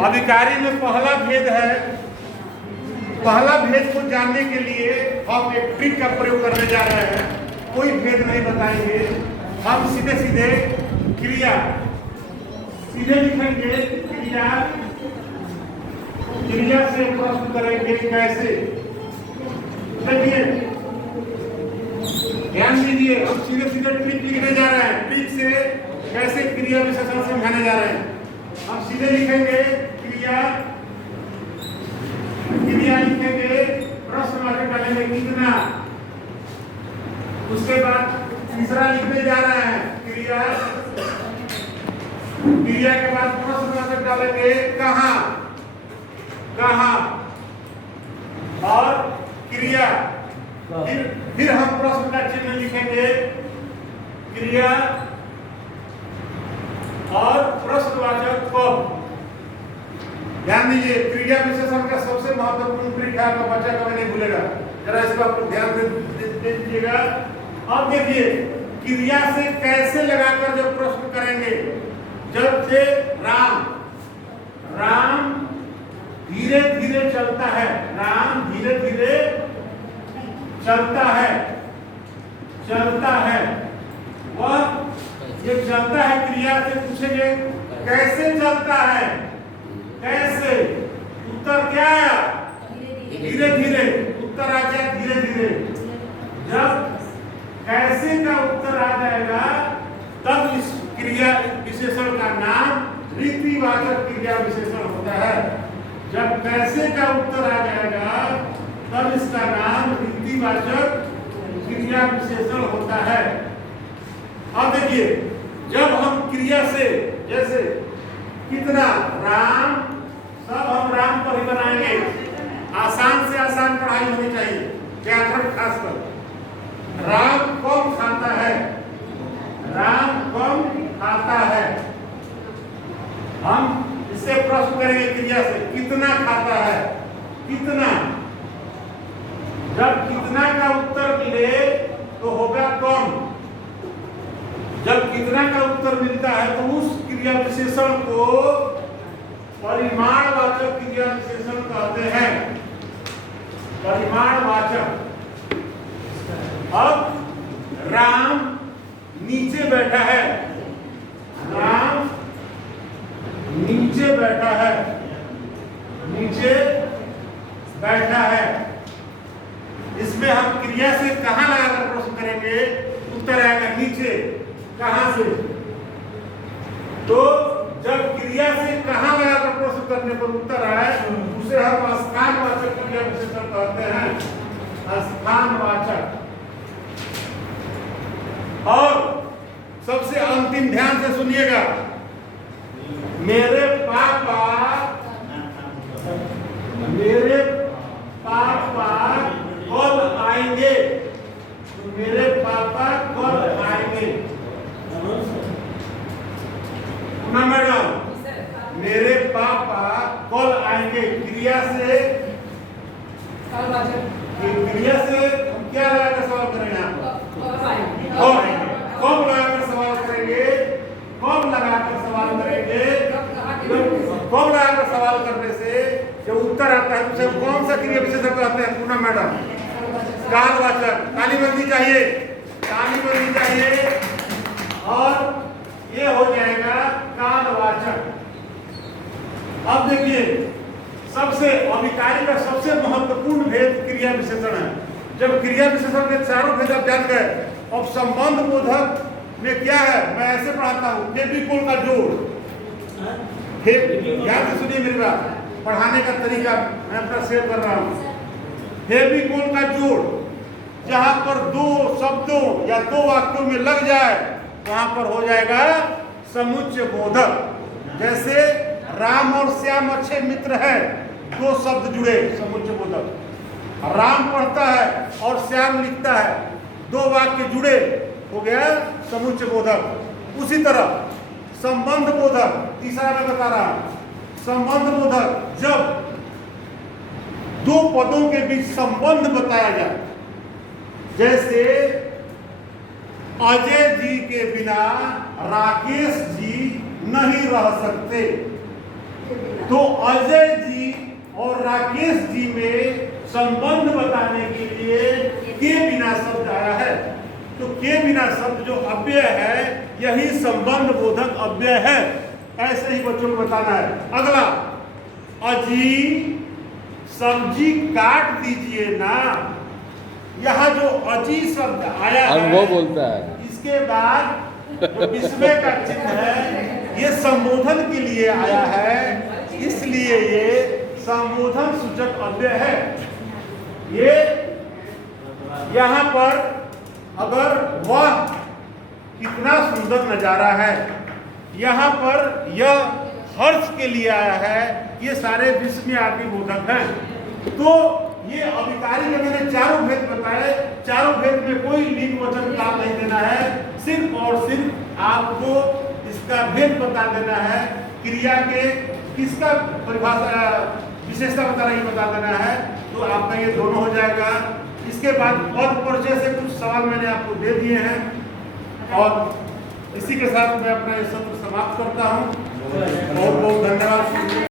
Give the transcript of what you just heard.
अधिकारी में पहला भेद है। पहला भेद को जानने के लिए हम एक ट्रिक का प्रयोग करने जा रहे हैं। कोई भेद नहीं बताएंगे, हम सीधे सीधे क्रिया सीधे लिखेंगे। क्रिया क्रिया से प्रश्न करेंगे कैसे। देखिए ध्यान दीजिए, हम सीधे सीधे ट्रिक लिखने जा रहे हैं। ट्रिक से कैसे क्रिया विशेषण समझाने जा रहे हैं। हम सीधे लिखेंगे क्रिया क्रिया लिखेंगे, प्रश्नवाचक डालेंगे कितना। उसके बाद तीसरा लिखने जा रहे हैं क्रिया क्रिया के बाद प्रश्नवाचक डालेंगे कहाँ कहाँ और क्रिया। फिर हम प्रश्न का चिन्ह लिखेंगे क्रिया और प्रश्नवाचक कब। ध्यान दीजिए, क्रिया विशेषण का सबसे महत्वपूर्ण ट्रिक है, आपका बच्चा कभी नहीं भूलेगा। जरा इसको आप ध्यान दे दीजिएगा। अब देखिए क्रिया से कैसे लगाकर जब प्रश्न करेंगे, जब से राम राम धीरे धीरे चलता है, राम धीरे धीरे चलता है वह ये चलता है। क्रिया से पूछेंगे कैसे चलता है, कैसे। उत्तर क्या आया, धीरे धीरे। उत्तर आ गया धीरे धीरे। जब कैसे का उत्तर आ जाएगा तब इस क्रिया विशेषण का नाम रीतिवाचक क्रिया विशेषण होता है। जब कैसे का उत्तर आ जाएगा तब इसका नाम रीतिवाचक क्रिया विशेषण होता है। अब देखिए, जब हम क्रिया से जैसे कितना राम, सब हम राम पर ही बनाएंगे। आसान से आसान पढ़ाई होनी चाहिए, व्याकरण खासकर। राम कम खाता है, राम कम खाता है। हम इससे प्रश्न करेंगे क्रिया से कितना खाता है, कितना। जब कितना का उत्तर मिले तो होगा कम। जब कितना का उत्तर मिलता है तो उस क्रिया विशेषण को परिमाणवाचक क्रिया विशेषण कहते हैं, परिमाणवाचक। अब राम नीचे बैठा है, राम नीचे बैठा है, नीचे बैठा है। इसमें हम क्रिया से कहां लगाकर प्रश्न करेंगे, उत्तर आएगा नीचे। कहां से, तो जब क्रिया से कहां लगाकर प्रश्न करने पर उत्तर आए उसे हम स्थानवाचक क्रिया विशेषण कहते हैं, स्थानवाचक। और सबसे अंतिम ध्यान से सुनिएगा, मेरे पापा कल आएंगे। मेरे पापा कल आएंगे ना मैडम, मेरे पापा कल आएंगे। क्रिया से हम क्या लगाकर सवाल करेंगे, कब लगाकर सवाल करेंगे, कब लगाकर सवाल करेंगे। कब लगाकर सवाल करने से जब उत्तर आता है उसे कौन सा क्रिया विशेषण कहते हैं पूना मैडम, कालवाचक। तालीबंदी चाहिए, तालीबंदी चाहिए। और ये हो जाएगा कालवाचक। अब देखिए, सबसे अभिकारी का सबसे महत्वपूर्ण भेद क्रिया विशेषण है। जब क्रिया विशेषण के चारों भेद आप जान गए, अब संबंध बोधक में क्या है, मैं ऐसे पढ़ाता हूँ, फेविकोल का जोड़। ध्यान से सुनिए मेरी बात, पढ़ाने का तरीका मैं अपना शेयर कर रहा हूँ। फेविकोल का जोड़ जहां पर दो शब्दों या दो वाक्यों में लग जाए वहां पर हो जाएगा समुच्चय बोधक। जैसे राम और श्याम अच्छे मित्र हैं, दो शब्द जुड़े, समुच्चय बोधक। राम पढ़ता है और श्याम लिखता है, दो वाक्य जुड़े, हो गया समुच्चय बोधक। उसी तरह संबंध बोधक, तीसरा मैं बता रहा हूं, संबंध बोधक जब दो पदों के बीच संबंध बताया जाए। जैसे अजय जी के बिना राकेश जी नहीं रह सकते। तो अजय जी और राकेश जी में संबंध बताने के लिए के बिना शब्द आया है। तो के बिना शब्द जो अव्यय है यही संबंध बोधक अव्यय है। ऐसे ही बच्चों को बताना है। अगला, अजी सब्जी काट दीजिए ना। यहाँ जो अजी शब्द आया है वो बोलता है, इसके बाद जो विस्मय का चिन्ह है ये संबोधन के लिए आया है, इसलिए ये संबोधन सूचक अव्यय है। ये यहाँ पर अगर वह कितना सुंदर नजारा है, यहाँ पर यह हर्ष के लिए आया है, ये सारे विस्मयादि बोधक हैं। तो ये अभिकारी में मैंने चारों भेद बताए। चारों भेद में कोई लिंग वचन का नहीं देना है, सिर्फ और सिर्फ आपको इसका भेद बता देना है। क्रिया के किसका परिभाषा विशेषता बताना ही बता देना है, तो आपका ये दोनों हो जाएगा। इसके बाद पद परिचय से कुछ सवाल मैंने आपको दे दिए हैं और इसी के साथ मैं अपना ये सत्र समाप्त करता हूँ। बहुत बहुत धन्यवाद।